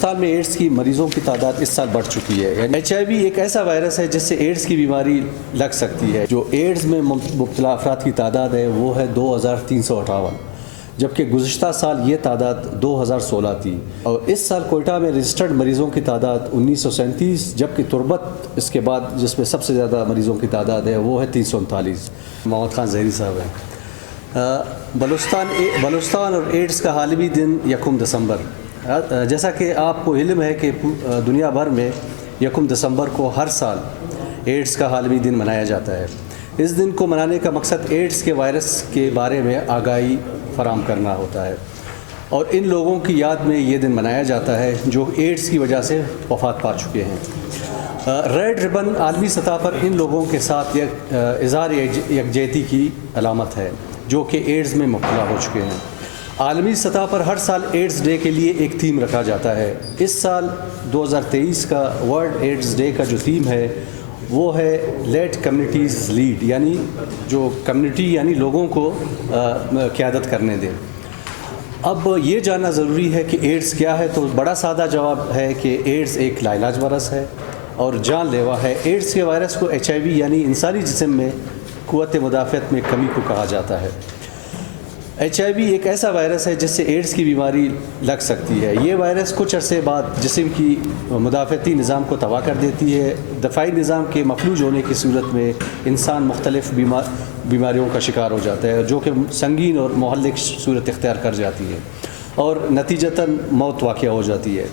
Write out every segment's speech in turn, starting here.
بلوچستان میں ایڈز کی مریضوں کی تعداد اس سال بڑھ چکی ہے. یعنی HIV ایک ایسا وائرس ہے جس سے ایڈز کی بیماری لگ سکتی ہے. جو ایڈز میں مبتلا افراد کی تعداد ہے وہ ہے 2358، جبکہ گزشتہ سال یہ تعداد 2016 تھی. اور اس سال کوئٹہ میں رجسٹرڈ مریضوں کی تعداد 1937، جبکہ تربت اس کے بعد جس میں سب سے زیادہ مریضوں کی تعداد ہے وہ ہے 339. محمد خان زہری صاحب ہیں. بلوچستان اور ایڈز کا عالمی دن 1 دسمبر. جیسا کہ آپ کو علم ہے کہ دنیا بھر میں 1 دسمبر کو ہر سال ایڈز کا عالمی دن منایا جاتا ہے. اس دن کو منانے کا مقصد ایڈز کے وائرس کے بارے میں آگاہی فراہم کرنا ہوتا ہے، اور ان لوگوں کی یاد میں یہ دن منایا جاتا ہے جو ایڈز کی وجہ سے وفات پا چکے ہیں. ریڈ ربن عالمی سطح پر ان لوگوں کے ساتھ اظہار یکجہتی کی علامت ہے جو کہ ایڈز میں مبتلا ہو چکے ہیں. عالمی سطح پر ہر سال ایڈز ڈے کے لیے ایک تھیم رکھا جاتا ہے. اس سال 2023 کا ورلڈ ایڈز ڈے کا جو تھیم ہے وہ ہے لیٹ کمیونٹیز لیڈ، یعنی جو کمیونٹی یعنی لوگوں کو قیادت کرنے دیں. اب یہ جاننا ضروری ہے کہ ایڈز کیا ہے، تو بڑا سادہ جواب ہے کہ ایڈز ایک لاعلاج مرض ہے اور جان لیوا ہے. ایڈز کے وائرس کو HIV یعنی انسانی جسم میں قوت مدافعت میں کمی کو کہا جاتا ہے. HIV ایک ایسا وائرس ہے جس سے ایڈز کی بیماری لگ سکتی ہے. یہ وائرس کچھ عرصے بعد جسم کی مدافعتی نظام کو تباہ کر دیتی ہے. دفاعی نظام کے مفلوج ہونے کی صورت میں انسان مختلف بیماریوں کا شکار ہو جاتا ہے جو کہ سنگین اور مہلک صورت اختیار کر جاتی ہے اور نتیجتاً موت واقع ہو جاتی ہے.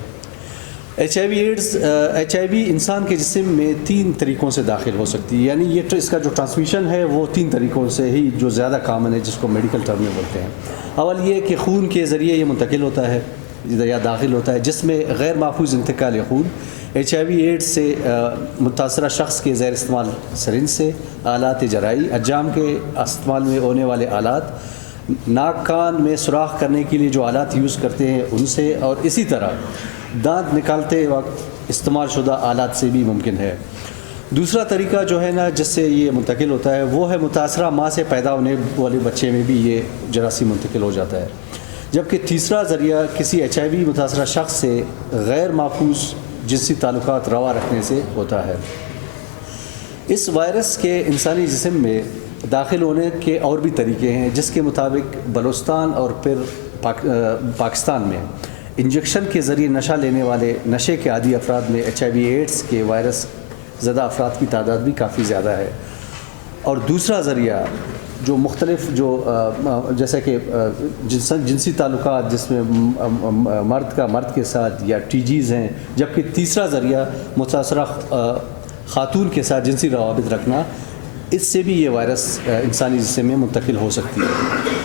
HIV انسان کے جسم میں 3 طریقوں سے داخل ہو سکتی ہے. یعنی اس کا جو ٹرانسمیشن ہے وہ 3 طریقوں سے ہی جو زیادہ کامن ہے، جس کو میڈیکل ٹرم میں بولتے ہیں. اول یہ کہ خون کے ذریعے یہ منتقل ہوتا ہے یا داخل ہوتا ہے، جس میں غیر محفوظ انتقال خون HIV ایڈز سے متاثرہ شخص کے زیر استعمال سرنج سے، آلات جرائی، حجام کے استعمال میں ہونے والے آلات، ناک کان میں سوراخ کرنے کے لیے جو آلات یوز کرتے ہیں ان سے، اور اسی طرح دانت نکالتے وقت استعمال شدہ آلات سے بھی ممکن ہے. دوسرا طریقہ جو ہے نا جس سے یہ منتقل ہوتا ہے وہ ہے متاثرہ ماں سے پیدا ہونے والے بچے میں بھی یہ جراثیم منتقل ہو جاتا ہے. جبکہ تیسرا ذریعہ کسی HIV متاثرہ شخص سے غیر محفوظ جنسی تعلقات روا رکھنے سے ہوتا ہے. اس وائرس کے انسانی جسم میں داخل ہونے کے اور بھی طریقے ہیں، جس کے مطابق بلوچستان اور پھر پاکستان میں انجیکشن کے ذریعے نشہ لینے والے نشے کے عادی افراد میں HIV ایڈز کے وائرس زدہ افراد کی تعداد بھی کافی زیادہ ہے. اور دوسرا ذریعہ جو مختلف جیسا کہ جنسی تعلقات جس میں مرد کے ساتھ یا TGs ہیں، جبکہ تیسرا ذریعہ متاثرہ خاتون کے ساتھ جنسی روابط رکھنا، اس سے بھی یہ وائرس انسانی جسم میں منتقل ہو سکتی ہے.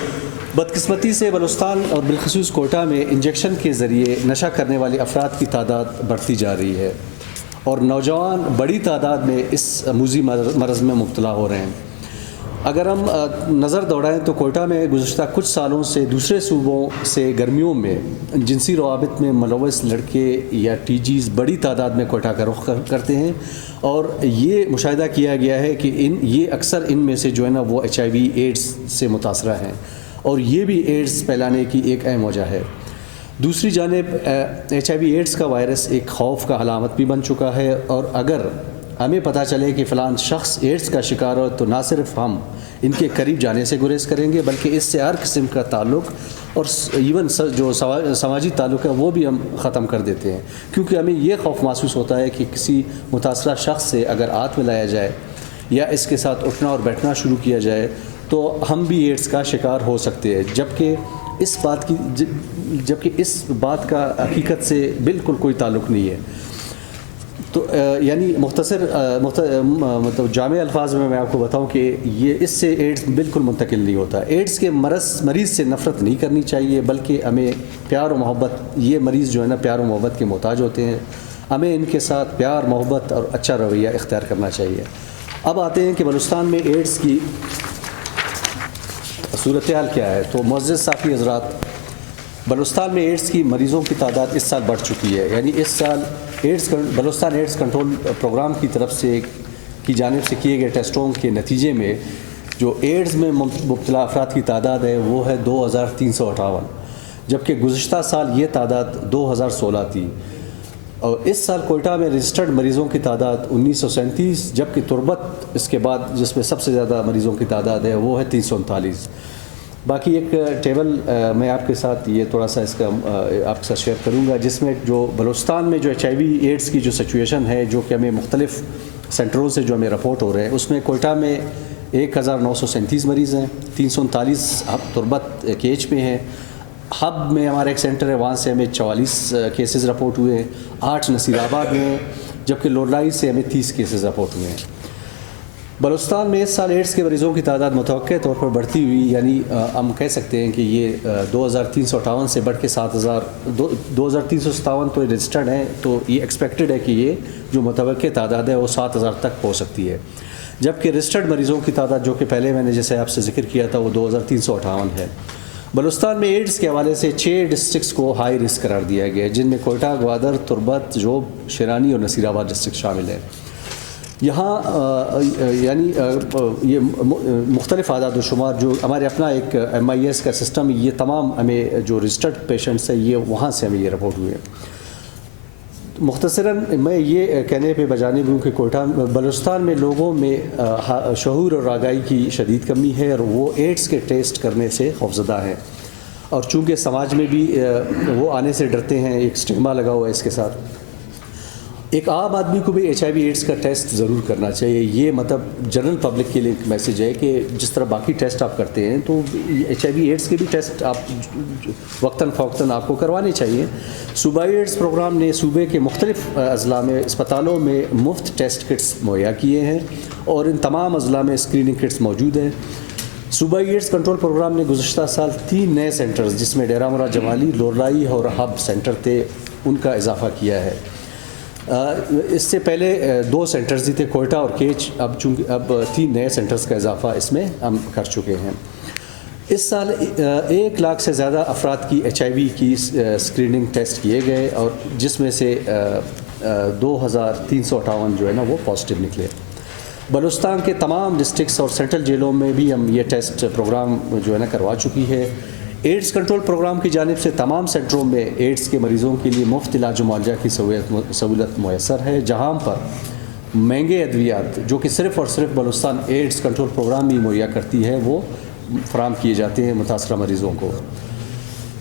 بدقسمتی سے بلوچستان اور بالخصوص کوئٹہ میں انجیکشن کے ذریعے نشہ کرنے والے افراد کی تعداد بڑھتی جا رہی ہے اور نوجوان بڑی تعداد میں اس موذی مرض میں مبتلا ہو رہے ہیں. اگر ہم نظر دوڑائیں تو کوئٹہ میں گزشتہ کچھ سالوں سے دوسرے صوبوں سے گرمیوں میں جنسی روابط میں ملوث لڑکے یا TGs بڑی تعداد میں کوئٹہ کا رخ کرتے ہیں، اور یہ مشاہدہ کیا گیا ہے کہ یہ اکثر ان میں سے جو ہے نا وہ HIV ایڈز سے متاثرہ ہیں، اور یہ بھی ایڈز پھیلانے کی ایک اہم وجہ ہے. دوسری جانب HIV ایڈز کا وائرس ایک خوف کا علامت بھی بن چکا ہے، اور اگر ہمیں پتہ چلے کہ فلان شخص ایڈز کا شکار ہو تو نہ صرف ہم ان کے قریب جانے سے گریز کریں گے بلکہ اس سے ہر قسم کا تعلق اور ایون جو سماجی تعلق ہے وہ بھی ہم ختم کر دیتے ہیں، کیونکہ ہمیں یہ خوف محسوس ہوتا ہے کہ کسی متاثرہ شخص سے اگر ہاتھ ملایا جائے یا اس کے ساتھ اٹھنا اور بیٹھنا شروع کیا جائے تو ہم بھی ایڈز کا شکار ہو سکتے ہیں، جبکہ اس بات کا حقیقت سے بالکل کوئی تعلق نہیں ہے. تو یعنی مطلب جامع الفاظ میں آپ کو بتاؤں کہ اس سے ایڈز بالکل منتقل نہیں ہوتا. ایڈز کے مریض سے نفرت نہیں کرنی چاہیے، بلکہ ہمیں پیار و محبت، یہ مریض جو ہے نا پیار و محبت کے محتاج ہوتے ہیں، ہمیں ان کے ساتھ پیار، محبت اور اچھا رویہ اختیار کرنا چاہیے. اب آتے ہیں کہ بلوچستان میں ایڈز کی صورتحال کیا ہے. تو معزز صافی حضرات، بلوچستان میں ایڈز کی مریضوں کی تعداد اس سال بڑھ چکی ہے. یعنی اس سال بلوچستان ایڈز کنٹرول پروگرام کی طرف سے کی جانب سے کیے گئے ٹیسٹوں کے نتیجے میں جو ایڈز میں مبتلا افراد کی تعداد ہے وہ ہے 2358، جبکہ گزشتہ سال یہ تعداد 2016 تھی، اور اس سال کوئٹہ میں رجسٹرڈ مریضوں کی تعداد 1937، جبکہ تربت اس کے بعد جس میں سب سے زیادہ مریضوں کی تعداد ہے وہ ہے 339۔ باقی ایک ٹیبل میں آپ کے ساتھ یہ تھوڑا سا اس کا آپ کے ساتھ شیئر کروں گا، جس میں جو بلوچستان میں جو HIV ایڈز کی جو سچویشن ہے، جو کہ ہمیں مختلف سینٹروں سے جو ہمیں رپورٹ ہو رہے ہیں، اس میں کوئٹہ میں 1937 مریض ہیں، 339 تربت KH میں ہیں، ہب میں ہمارا ایک سینٹر ہے، وہاں سے ہمیں 44 کیسز رپورٹ ہوئے ہیں، 8 نصیر آباد میں ہیں، جبکہ لولائی سے ہمیں 30 کیسز رپورٹ ہوئے ہیں۔ بلوچستان میں اس سال ایڈز کے مریضوں کی تعداد متوقع طور پر بڑھتی ہوئی، یعنی ہم کہہ سکتے ہیں کہ یہ 2358 سے بڑھ کے 2357 تو رجسٹرڈ ہیں، تو یہ ایکسپیکٹڈ ہے کہ یہ جو متوقع تعداد ہے وہ 7000 تک پہنچ سکتی ہے، جبکہ رجسٹرڈ مریضوں کی تعداد جو کہ پہلے میں نے جیسے آپ سے ذکر کیا تھا وہ 2358 ہے۔ بلوچستان میں ایڈز کے حوالے سے 6 ڈسٹرکٹس کو ہائی رسک قرار دیا گیا ہے، جن میں کوئٹہ، گوادر، تربت، جوب، شیرانی اور نصیر آباد ڈسٹرکٹ شامل ہیں۔ یہاں یعنی یہ مختلف اعداد و شمار جو ہمارے اپنا ایک MIS کا سسٹم، یہ تمام ہمیں جو رجسٹرڈ پیشنٹس ہیں یہ وہاں سے ہمیں یہ رپورٹ ہوئے ہیں۔ مختصراً میں یہ کہنے پہ بجانب ہوں کہ کوئٹہ بلوچستان میں لوگوں میں شعور اور آگاہی کی شدید کمی ہے، اور وہ ایڈز کے ٹیسٹ کرنے سے خوفزدہ ہیں، اور چونکہ سماج میں بھی وہ آنے سے ڈرتے ہیں، ایک سٹگما لگا ہوا ہے اس کے ساتھ۔ ایک عام آدمی کو بھی HIV ایڈز کا ٹیسٹ ضرور کرنا چاہیے، یہ مطلب جنرل پبلک کے لیے ایک میسیج ہے کہ جس طرح باقی ٹیسٹ آپ کرتے ہیں تو HIV ایڈز کے بھی ٹیسٹ آپ وقتاً فوقتاً آپ کو کروانے چاہیے۔ صوبائی ایڈز پروگرام نے صوبے کے مختلف اضلاع میں اسپتالوں میں مفت ٹیسٹ کٹس مہیا کیے ہیں، اور ان تمام اضلاع میں اسکریننگ کٹس موجود ہیں۔ صوبائی ایڈز کنٹرول پروگرام نے گزشتہ سال 3 نئے سینٹرز، جس میں ڈیرہ مراد جمالی، لولائی اور ہب سینٹر تھے، ان کا اضافہ کیا ہے۔ اس سے پہلے 2 سینٹرز ہی تھے، کوئٹہ اور KH، اب 3 نئے سینٹرز کا اضافہ اس میں ہم کر چکے ہیں۔ اس سال 1 لاکھ سے زیادہ افراد کی HIV کی اسکریننگ ٹیسٹ کیے گئے، اور جس میں سے 2358 جو ہے نا وہ پازیٹیو نکلے۔ بلوچستان کے تمام ڈسٹرکٹس اور سینٹرل جیلوں میں بھی ہم یہ ٹیسٹ پروگرام جو ہے نا کروا چکی ہے۔ ایڈز کنٹرول پروگرام کی جانب سے تمام سینٹروں میں ایڈز کے مریضوں کے لیے مفت علاج و معالجہ کی سہولت میسر ہے، جہاں پر مہنگے ادویات جو کہ صرف اور صرف بلوچستان ایڈز کنٹرول پروگرام ہی مہیا کرتی ہے وہ فراہم کیے جاتے ہیں متاثرہ مریضوں کو۔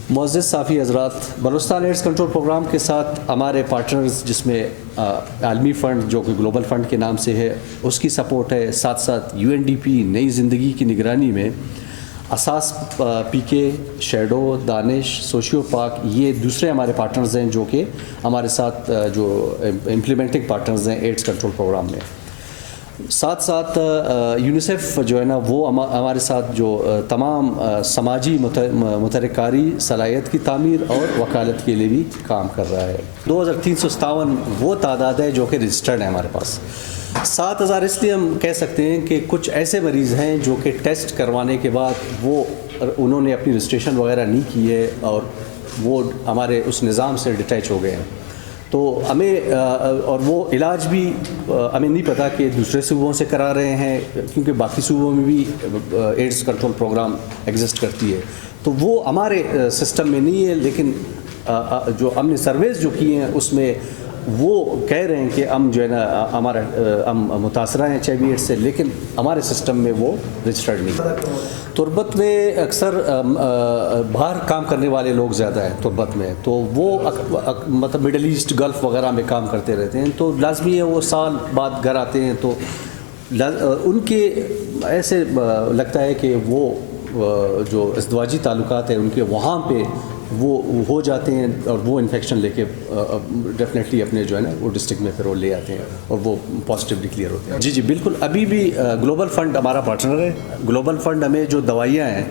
معزز صحافی حضرات، بلوچستان ایڈز کنٹرول پروگرام کے ساتھ ہمارے پارٹنرز، جس میں عالمی فنڈ جو کہ گلوبل فنڈ کے نام سے ہے، اس کی سپورٹ ہے، ساتھ ساتھ UNDP نئی زندگی کی نگرانی میں اساس PK، شیڈو، دانش، سوشیو پاک، یہ دوسرے ہمارے پارٹنرز ہیں جو کہ ہمارے ساتھ جو امپلیمنٹنگ پارٹنرز ہیں ایڈز کنٹرول پروگرام میں۔ ساتھ ساتھ یونیسیف جو ہے نا وہ ہمارے ساتھ جو تمام سماجی متحرکاری صلاحیت کی تعمیر اور وکالت کے لیے بھی کام کر رہا ہے۔ 2357 وہ تعداد ہے جو کہ رجسٹرڈ ہے ہمارے پاس۔ 7000 اس لیے ہم کہہ سکتے ہیں کہ کچھ ایسے مریض ہیں جو کہ ٹیسٹ کروانے کے بعد انہوں نے اپنی رجسٹریشن وغیرہ نہیں کی ہے، اور وہ ہمارے اس نظام سے ڈیٹیچ ہو گئے ہیں، تو ہمیں اور وہ علاج بھی ہمیں نہیں پتہ کہ دوسرے صوبوں سے کرا رہے ہیں، کیونکہ باقی صوبوں میں بھی ایڈز کنٹرول پروگرام ایگزسٹ کرتی ہے، تو وہ ہمارے سسٹم میں نہیں ہے، لیکن جو ہم نے سرویز جو کی ہیں اس میں وہ کہہ رہے ہیں کہ ہم جو ہے نا ہم متاثرہ ہیں HIV ایڈز سے، لیکن ہمارے سسٹم میں وہ رجسٹرڈ نہیں۔ تربت میں اکثر باہر کام کرنے والے لوگ زیادہ ہیں تربت میں، تو وہ مطلب مڈل ایسٹ، گلف وغیرہ میں کام کرتے رہتے ہیں، تو لازمی ہے وہ سال بعد گھر آتے ہیں، تو ان کے ایسے لگتا ہے کہ وہ جو ازدواجی تعلقات ہیں ان کے وہاں پہ وہ ہو جاتے ہیں، اور وہ انفیکشن لے کے ڈیفینیٹلی اپنے جو ہے نا وہ ڈسٹرکٹ میں پھر وہ لے آتے ہیں، اور وہ پازیٹیولی کلیئر ہوتے ہیں۔ جی بالکل، ابھی بھی گلوبل فنڈ ہمارا پارٹنر ہے۔ گلوبل فنڈ ہمیں جو دوائیاں ہیں،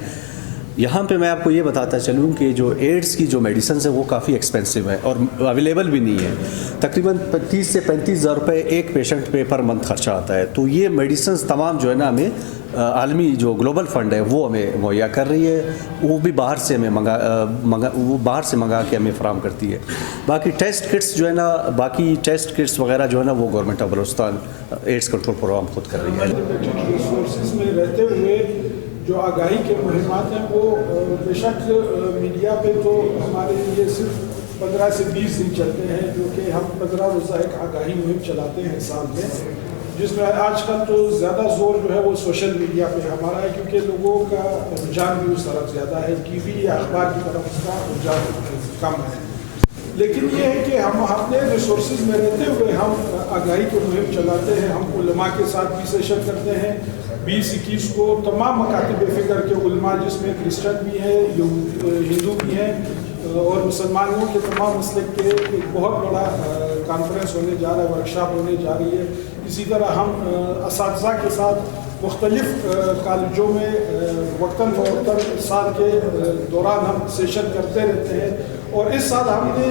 یہاں پہ میں آپ کو یہ بتاتا چلوں کہ جو ایڈز کی جو میڈیسنز ہیں وہ کافی ایکسپینسو ہیں اور اویلیبل بھی نہیں ہے، تقریباً 30 سے 35 ہزار روپے ایک پیشنٹ پہ پر منتھ خرچہ آتا ہے، تو یہ میڈیسنز تمام جو ہے نا ہمیں عالمی جو گلوبل فنڈ ہے وہ ہمیں مہیا کر رہی ہے، وہ بھی باہر سے ہمیں منگا کے ہمیں فراہم کرتی ہے۔ باقی ٹیسٹ کٹس جو ہے نا، باقی ٹیسٹ کٹس وغیرہ جو ہے نا وہ government of Balochistan AIDS control programme خود کر رہی ہے۔ جو آگاہی کے مہمات ہیں وہ بے شک میڈیا پہ تو ہمارے لیے صرف 15 سے 20 دن چلتے ہیں، جو کہ ہم 15 روزہ ایک آگاہی مہم چلاتے ہیں سال میں، جس میں آج کل تو زیادہ زور جو ہے وہ سوشل میڈیا پہ ہمارا ہے، کیونکہ لوگوں کا رجحان بھی اس طرف زیادہ ہے، ٹی وی یا اخبار کی طرف اس کا رجحان کم ہے۔ لیکن یہ ہے کہ ہم اپنے ریسورسز میں رہتے ہوئے ہم آگاہی کی مہم چلاتے ہیں، ہم علماء کے ساتھ بھی سیشن کرتے ہیں 20-21 کو، تمام مکاتب فکر کے علماء جس میں کرسچن بھی ہیں، ہندو بھی ہیں اور مسلمانوں کے تمام مسلک کے ایک بہت بڑا کانفرنس ہونے جا رہا ہے، ورکشاپ ہونے جا رہی ہے۔ اسی طرح ہم اساتذہ کے ساتھ مختلف کالجوں میں وقتاً فوقتاً سال کے دوران ہم سیشن کرتے رہتے ہیں، اور اس سال ہم نے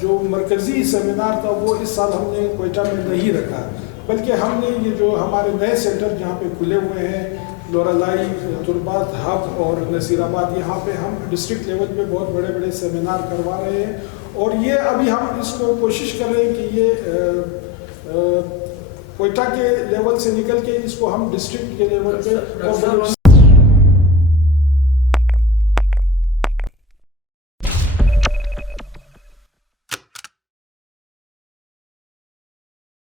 جو مرکزی سیمینار تھا وہ اس سال ہم نے کوئٹہ میں نہیں رکھا، بلکہ ہم نے یہ جو ہمارے نئے سینٹر جہاں پہ کھلے ہوئے ہیں، لورالائی، تربات، ہب اور نصیر آباد، یہاں پہ ہم ڈسٹرکٹ لیول پہ بہت بڑے بڑے سیمینار کروا رہے ہیں، اور یہ ابھی ہم اس کو کوشش کر رہے ہیں کہ یہ کوئٹہ کے لیول سے نکل کے اس کو ہم ڈسٹرکٹ کے لیول پہ